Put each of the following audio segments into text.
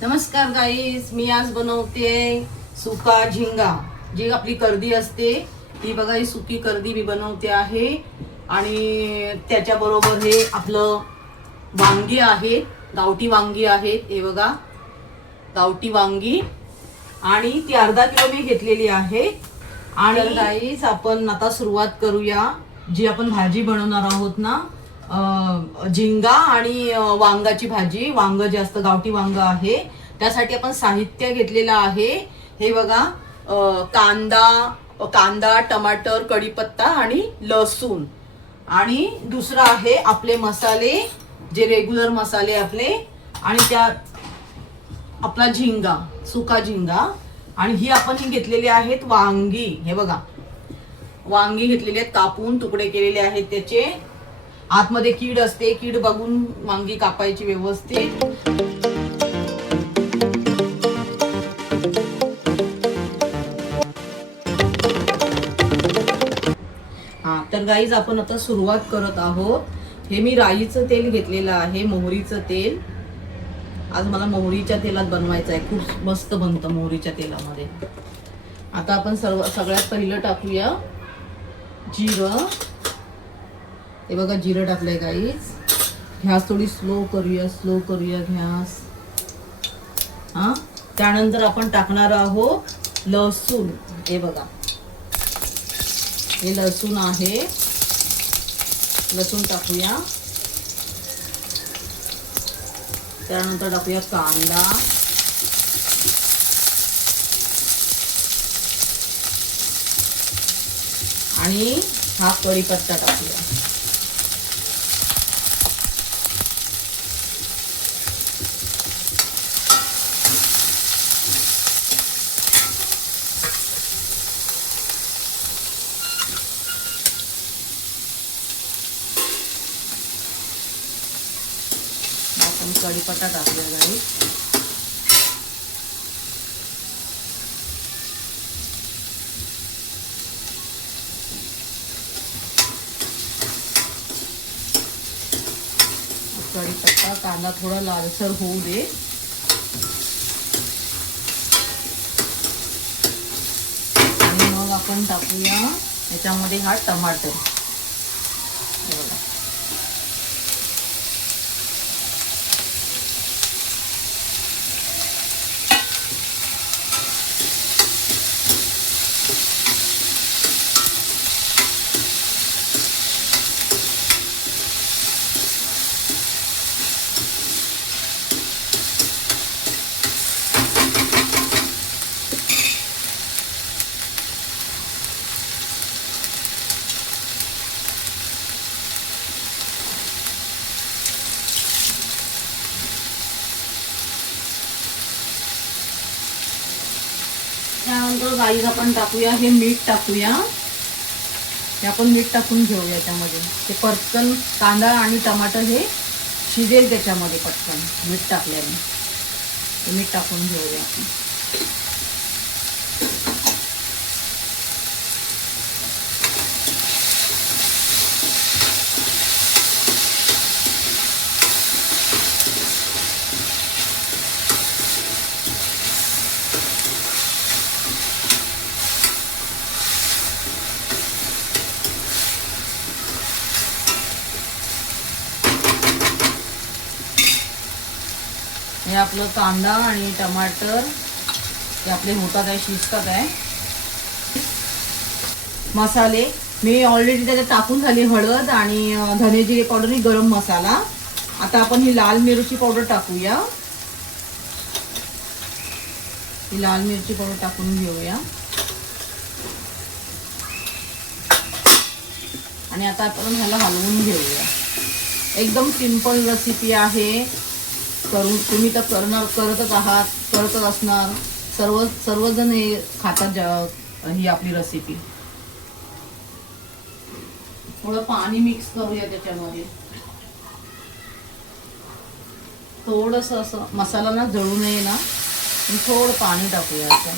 नमस्कार गाईज, मी आज बनवते सुका झिंगा. जी आपली कर्दी असते ती बघा, ही सुकी कर्दी मी बनवते आहे. आणि त्याच्याबरोबर हे आपलं वांगी आहे, गावठी वांगी आहेत. हे बघा गावठी वांगी, आणि ती अर्धा किलो मी घेतलेली आहे. आणि गाईज आपण आता सुरुवात करूया. जी आपण भाजी बनवणार आहोत ना, झिंगा आणि वांगाची भाजी. वांग जे असतं गावठी वांग आहे, त्यासाठी आपण साहित्य घेतलेलं आहे. हे बघा, कांदा, टमाटर, कढीपत्ता आणि लसूण. आणि दुसरं आहे आपले मसाले, जे रेग्युलर मसाले आपले. आणि त्या आपला झिंगा, सुका झिंगा. आणि ही आपण घेतलेली आहेत वांगी. हे बघा, वांगी घेतलेले आहेत, कापून तुकडे केलेले आहेत त्याचे. आतमध्ये कीड असते, कीड बघून वांगी कापायची व्यवस्थित. तर गाईज आपण आता सुरुवात करत आहोत. हे मी राईचं तेल घेतलेलं आहे, मोहरीचं तेल. आज मला मोहरीच्या तेलात बनवायचं आहे, खूप मस्त बनतं मोहरीच्या तेलामध्ये. आता आपण सगळ्यात पहिलं टाकूया जिरं. हे बघा, जिरं टाकलंय गाईज. गॅस थोडी स्लो करूया गॅस. त्यानंतर आपण टाकणार आहोत लसूण. हे बघा, हे लसूण आहे, लसूण टाकूया. त्यानंतर टाकूया कांदा. आणि हा कढीपत्ता टाकूया. आपण कढीपत्ता टाकूया गाईस. कढीपत्ता, कांदा थोडा लालसर होऊ दे. आणि मग आपण टाकूया याच्यामध्ये हा टमाटर. त्यानंतर गाईज आपण टाकूया हे मीठ टाकूया. हे आपण मीठ टाकून घेऊया याच्यामध्ये. ते पटकन कांदा आणि टमाटर हे शिजेल त्याच्यामध्ये पटकन मीठ टाकल्याने. हे मीठ टाकून घेऊया आपण. हे आपलं कांदा आणि टमाटर हे आपले होतात आहे, शिजतात आहे. मसाले मी ऑलरेडी त्याच्यात टाकून झाली, हळद आणि धने जिरे पावडर आणि गरम मसाला. आता आपण ही लाल मिरची पावडर टाकूया. ही लाल मिरची पावडर टाकून घेऊया. आणि आता आपण ह्याला हलवून घेऊया. एकदम सिंपल रेसिपी आहे. तुम्ही तर करतच असणार. सर्वजण हे खातात ही आपली रेसिपी. थोडं पाणी मिक्स करूया त्याच्यामध्ये. थोडस असं मसाला ना जळू नये ना, थोडं पाणी टाकूया आता.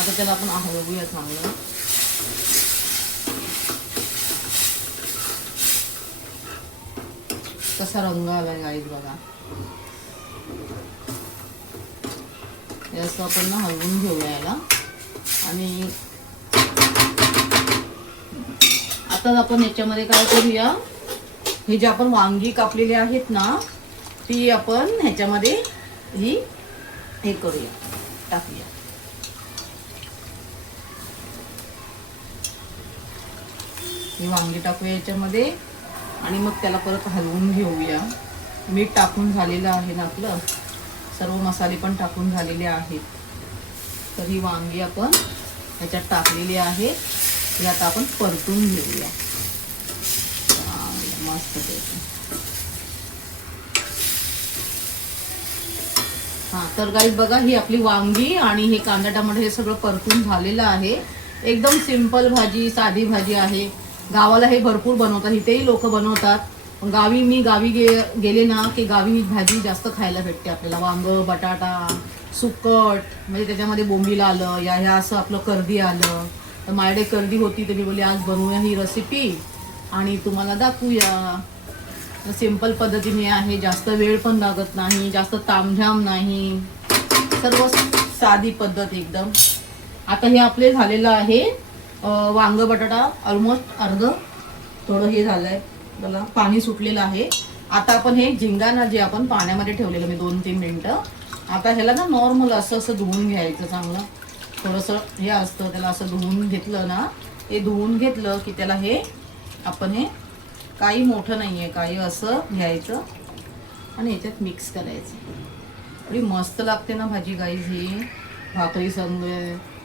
आता त्याला आपण हलवूया चांगलं. कसा रंग आलाय गाईस बघा. हे असं आपण ना हलवून घेऊया याला. आणि आता आपण याच्यामध्ये काय करूया, हे जे आपण वांगी कापलेली आहेत ना ती आपण ह्याच्यामध्ये हे करूया, टाकूया. ही वांगी टाकूया याच्यामध्ये आणि मग त्याला परत हलवून घेऊया. मीठ टाकून झालेलं आहे ना आपलं, सर्व मसाले पण टाकून झालेले आहेत. तर ही वांगी आपण ह्याच्यात टाकलेली आहे. हे आता आपण परतून घेऊया मस्त पैकी. हा तर गाईस बघा, ही आपली वांगी आणि हे कांदा टमाटर हे सगळं परतून झालेलं आहे. एकदम सिंपल भाजी, साधी भाजी आहे. गावाला हे भरपूर बनवतात, इथेही लोक बनवतात. मी गावी गेले ना की गावी ही भाजी जास्त खायला भेटते आपल्याला. वांग, बटाटा, सुकट, म्हणजे त्याच्यामध्ये बोंबील आलं, या ह्या असं आपलं कर्दी आलं. तर माझ्याकडे कर्दी होती, तर मी बोलली आज बनवूया ही रेसिपी आणि तुम्हाला दाखवूया. सिंपल पद्धतीने आहे, जास्त वेळ पण लागत नाही, जास्त तामझाम नाही, सर्व साधी पद्धत एकदम. आता हे आपले झालेलं आहे वांग बटाटा ऑलमोस्ट अर्ध थोडं हे झालंय, त्याला पाणी सुटलेलं आहे. आता आपण हे झिंगा ना जे आपण पाण्यामध्ये ठेवलेलं मी 2-3 मिनिटं, आता ह्याला ना नॉर्मल असं धुवून घ्यायचं. चांगलं थोडंसं हे असतं त्याला, असं धुवून घेतलं ना, हे धुवून घेतलं की त्याला हे आपण हे काही मोठं नाही आहे, काही असं घ्यायचं आणि याच्यात मिक्स करायचं. एवढी मस्त लागते ना भाजी गाईज ही, भाकरी संग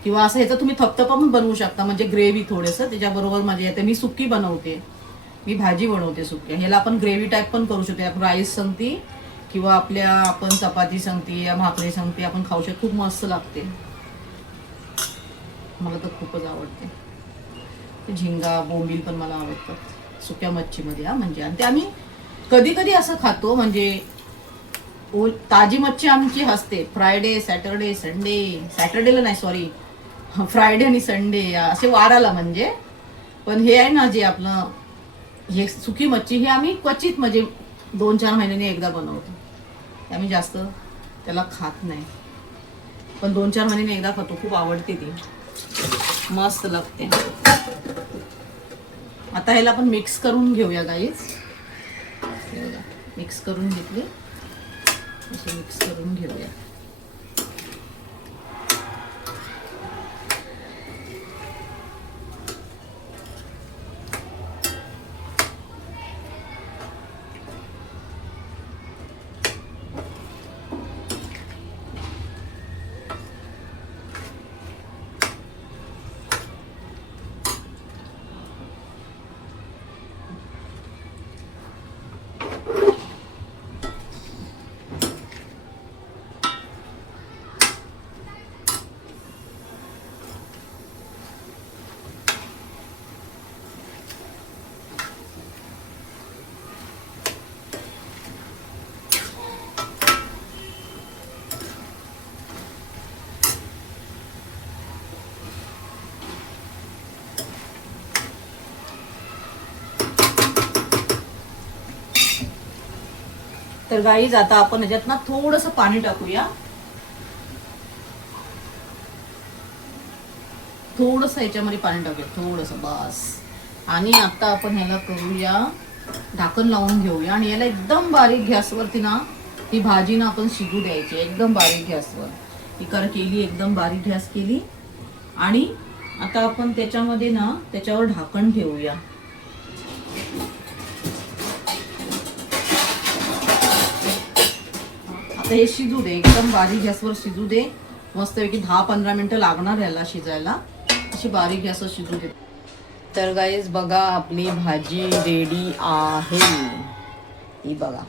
किंवा असं ह्याचं तुम्ही थपथपा पण बनवू शकता, म्हणजे ग्रेव्ही थोडंसं त्याच्याबरोबर मजा येते. मी सुकी बनवते, मी भाजी बनवते सुकी. ह्याला आपण ग्रेव्ही टाईप पण करू शकतो. आपण राईस संगती किंवा आपण चपाती संगती या भाकरी संगती आपण खाऊ शकतो. खूप मस्त लागते, मला तर खूपच आवडते. झिंगा बोंबील पण मला आवडतात सुक्या मच्छीमध्ये. म्हणजे आणि ते आम्ही कधी कधी असं खातो, म्हणजे ताजी मच्छी आमची असते फ्रायडे, सॅटरडे, संडे. सॅटरडेला नाही, सॉरी, फ्रायडे आणि संडे असे वाराला म्हणजे. पण हे आहे ना जे आपलं हे सुकी मच्छी, हे आम्ही क्वचित म्हणजे 2-4 महिन्यांनी एकदा बनवतो. आम्ही जास्त त्याला खात नाही, पण 2-4 महिन्यांनी एकदा खातो. खूप आवडते ती, मस्त लागते. आता ह्याला आपण मिक्स करून घेऊया गाईज. मिक्स करून घेतले, असं मिक्स करून घेऊया. तर गाईज आता आपण ह्याच्यात ना थोडंसं पाणी टाकूया, थोडंसं ह्याच्यामध्ये पाणी टाकूया, थोडंसं बस. आणि आता आपण ह्याला करूया, ढाकण लावून घेऊया आणि याला एकदम बारीक गॅसवरती ना ही भाजी ना आपण शिजू द्यायची, एकदम बारीक गॅसवर. ही केली, एकदम बारीक गॅस केली. आणि आता आपण त्याच्यामध्ये ना त्याच्यावर ढाकण ठेवूया. आता हे शिजू दे, एकदम बारीक गॅसवर शिजू दे मस्तपैकी. 10-15 मिनिटं लागणार याला शिजायला, अशी बारीक गॅसवर शिजू दे. तर गाईज बघा, आपली भाजी रेडी आहे. ही बघा,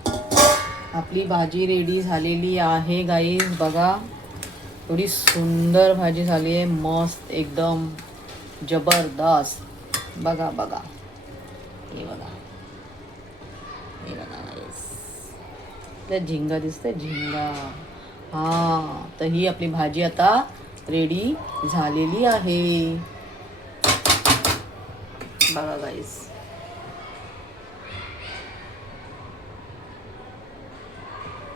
आपली भाजी रेडी झालेली आहे गाईज. बघा एवढी सुंदर भाजी झाली आहे, मस्त एकदम जबरदस्त. बघा बघा, हे बघा, हे बघा गाईज, त्या झिंगा दिसतंय, झिंगा. हा, तर ही आपली भाजी आता रेडी झालेली आहे. बघा गाईस,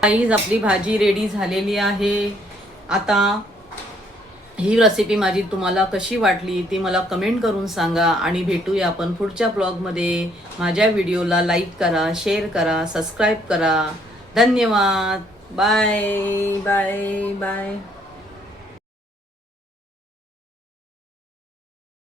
गाईज आपली भाजी रेडी झालेली आहे. आता ही रेसिपी माझी तुम्हाला कशी वाटली ती मला कमेंट करून सांगा आणि भेटूया आपण पुढच्या ब्लॉगमध्ये. माझ्या व्हिडिओला लाईक करा, शेअर करा, सबस्क्राईब करा. धन्यवाद. Bye bye bye.